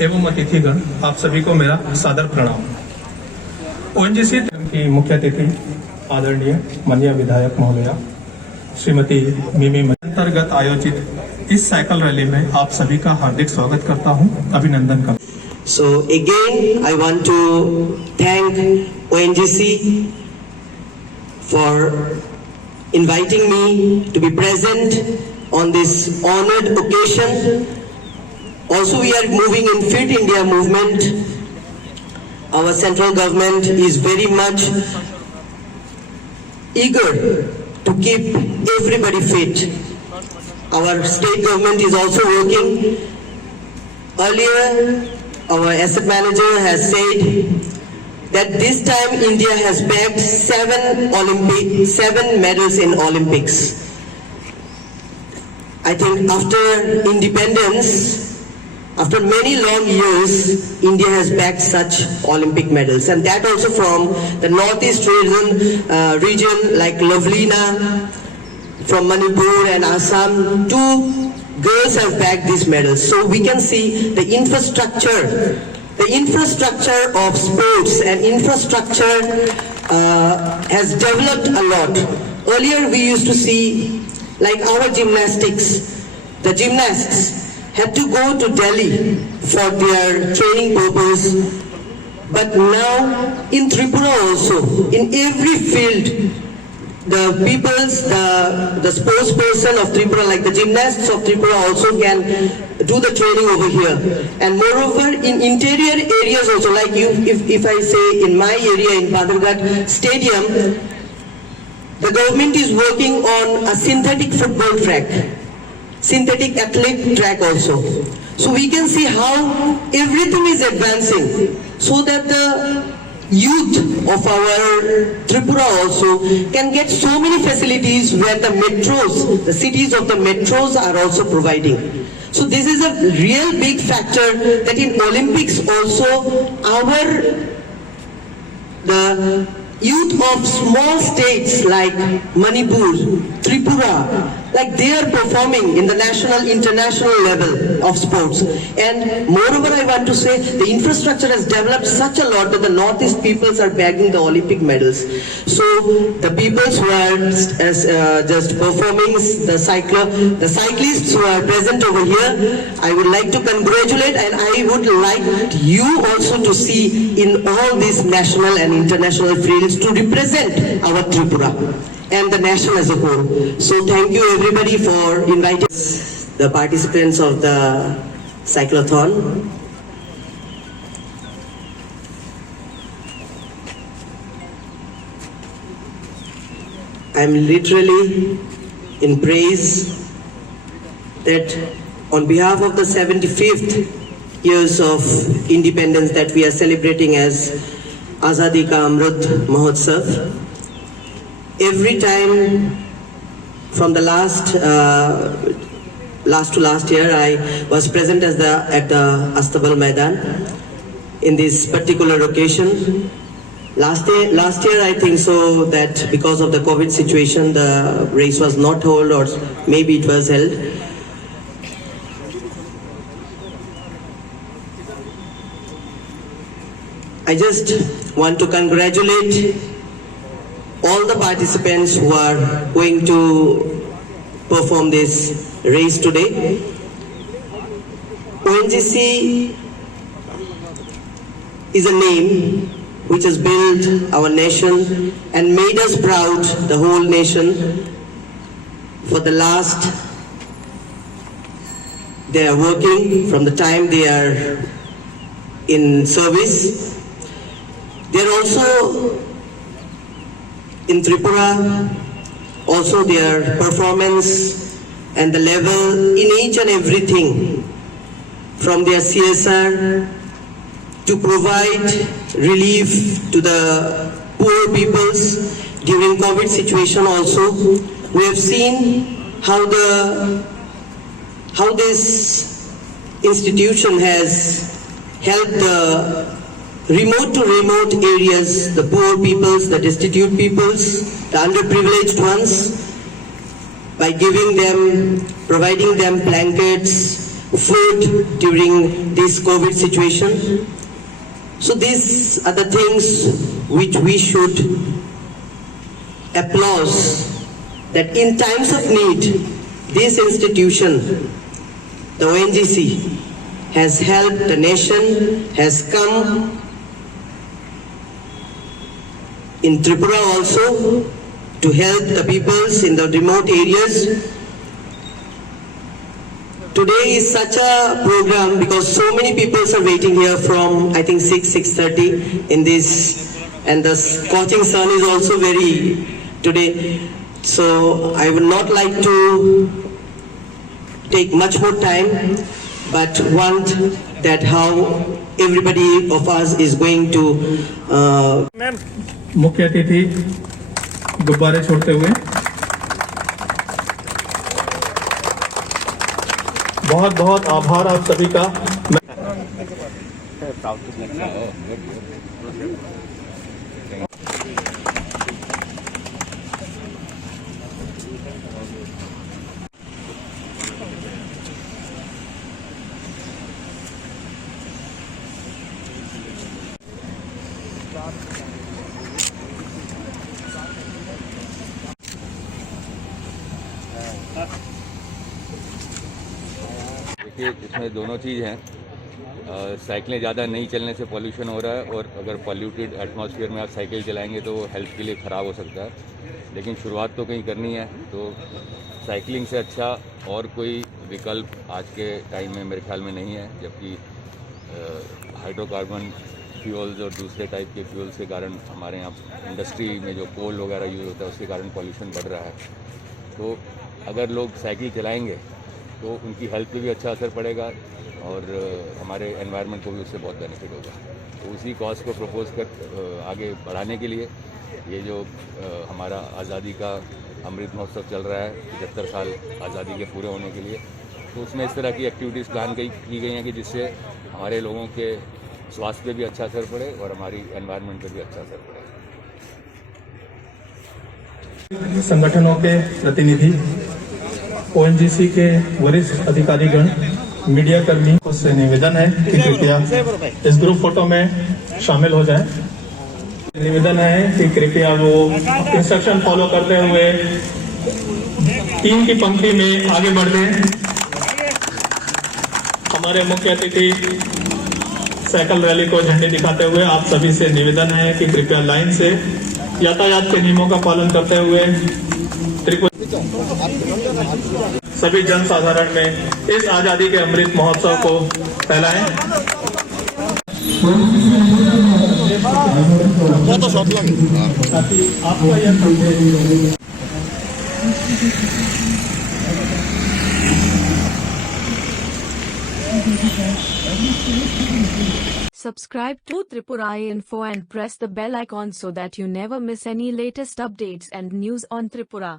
एवं अतिथिगण, आप सभी को मेरा सादर प्रणाम। ओएनजीसी की मुख्य अतिथि आदरणीय माननीय विधायक महोदया श्रीमती मिमी अंतर्गत आयोजित इस साइकिल रैली में आप सभी का हार्दिक स्वागत करता हूं, अभिनंदन करता हूं। So again, I want to thank ONGC for inviting me to be present on this honored occasion. Also, we are moving in Fit India movement. Our central government is very much eager to keep everybody fit. Our state government is also working. Earlier, our asset manager has said that this time India has bagged 7 medals in Olympics. I think after independence, after many long years, India has bagged such Olympic medals, and that also from the northeast region like Lavlina, from Manipur and Assam. 2 girls have bagged these medals. So we can see the infrastructure of sports and infrastructure has developed a lot. Earlier we used to see like our gymnastics, the gymnasts had to go to Delhi for their training purpose. But now in Tripura also, in every field, the sports person of Tripura, like the gymnasts of Tripura also can do the training over here. And moreover, in interior areas also, like if I say in my area in Padarghat Stadium, the government is working on a synthetic football track, synthetic athletic track also. So we can see how everything is advancing so that the youth of our Tripura also can get so many facilities where the metros, the cities of the metros are also providing. So this is a real big factor that in Olympics also the youth of small states like Manipur, Tripura, like they are performing in the national, international level of sports. And moreover, I want to say the infrastructure has developed such a lot that the northeast peoples are bagging the Olympic medals. So the peoples who are just performing, the cyclists who are present over here, I would like to congratulate, and I would like you also to see in all these national and international fields to represent our Tripura and the nation as a whole. So thank you everybody for inviting the participants of the cyclothon. I'm literally in praise that on behalf of the 75th years of independence that we are celebrating as Azadi Ka Amrit Mahotsav, every time from the last to last year, I was present at the Astabal Maidan in this particular occasion. Last year, I think so that because of the COVID situation, the race was not held, or maybe it was held. I just want to congratulate all the participants who are going to perform this race today. ONGC is a name which has built our nation and made us proud, the whole nation. For the last, they are working from the time they are in service. They are also in Tripura, also their performance and the level in each and everything, from their CSR to provide relief to the poor peoples during COVID situation also. We have seen how this institution has helped the remote to remote areas, the poor peoples, the destitute peoples, the underprivileged ones, by giving them, providing them blankets, food during this COVID situation. So these are the things which we should applaud, that in times of need, this institution, the ONGC, has helped the nation, has come in Tripura also to help the peoples in the remote areas. Today is such a program because so many people are waiting here from I think 6:30 in this, and the scorching sun is also very today. So I would not like to take much more time, but want that how everybody of us is going to मुख्य अतिथि गुब्बारे छोड़ते हुए बहुत बहुत आभार आप सभी का। देखिए, इसमें दोनों चीज़ हैं। साइकिलें ज़्यादा नहीं चलने से पॉल्यूशन हो रहा है, और अगर पॉल्यूटेड एटमॉस्फेयर में आप साइकिल चलाएंगे तो वो हेल्थ के लिए ख़राब हो सकता है। लेकिन शुरुआत तो कहीं करनी है, तो साइकिलिंग से अच्छा और कोई विकल्प आज के टाइम में मेरे ख्याल में नहीं है। जबकि हाइड्रोकार्बन फ्यूल्स और दूसरे टाइप के फ्यूल्स के कारण हमारे यहाँ इंडस्ट्री में जो कोल वगैरह यूज़ होता है उसके कारण पॉल्यूशन बढ़ रहा है। तो अगर लोग साइकिल चलाएंगे तो उनकी हेल्थ पे भी अच्छा असर पड़ेगा, और हमारे एनवायरनमेंट को भी उससे बहुत बेनिफिट होगा। तो उसी कॉज को प्रपोज कर आगे बढ़ाने के लिए ये जो हमारा आज़ादी का अमृत महोत्सव चल रहा है, 75 साल आज़ादी के पूरे होने के लिए, तो उसमें इस तरह की एक्टिविटीज़ प्लान की गई हैं कि जिससे हमारे लोगों के स्वास्थ्य पे भी अच्छा असर पड़े और हमारी एनवायरनमेंट पे भी अच्छा असर पड़े। संगठनों के प्रतिनिधि, ओएनजीसी के वरिष्ठ अधिकारीगण, मीडिया कर्मी से निवेदन है कि कृपया इस ग्रुप फोटो में शामिल हो जाएं। निवेदन है कि कृपया वो इंस्ट्रक्शन फॉलो करते हुए 3 की पंक्ति में आगे बढ़ लें। हमारे मुख्य अतिथि साइकिल रैली को झंडी दिखाते हुए आप सभी से निवेदन है कि कृपया लाइन से यातायात के नियमों का पालन करते हुए सभी जन साधारण में इस आजादी के अमृत महोत्सव को फैलाएं। आपका यह Subscribe to Tripura Info and press the bell icon so that you never miss any latest updates and news on Tripura.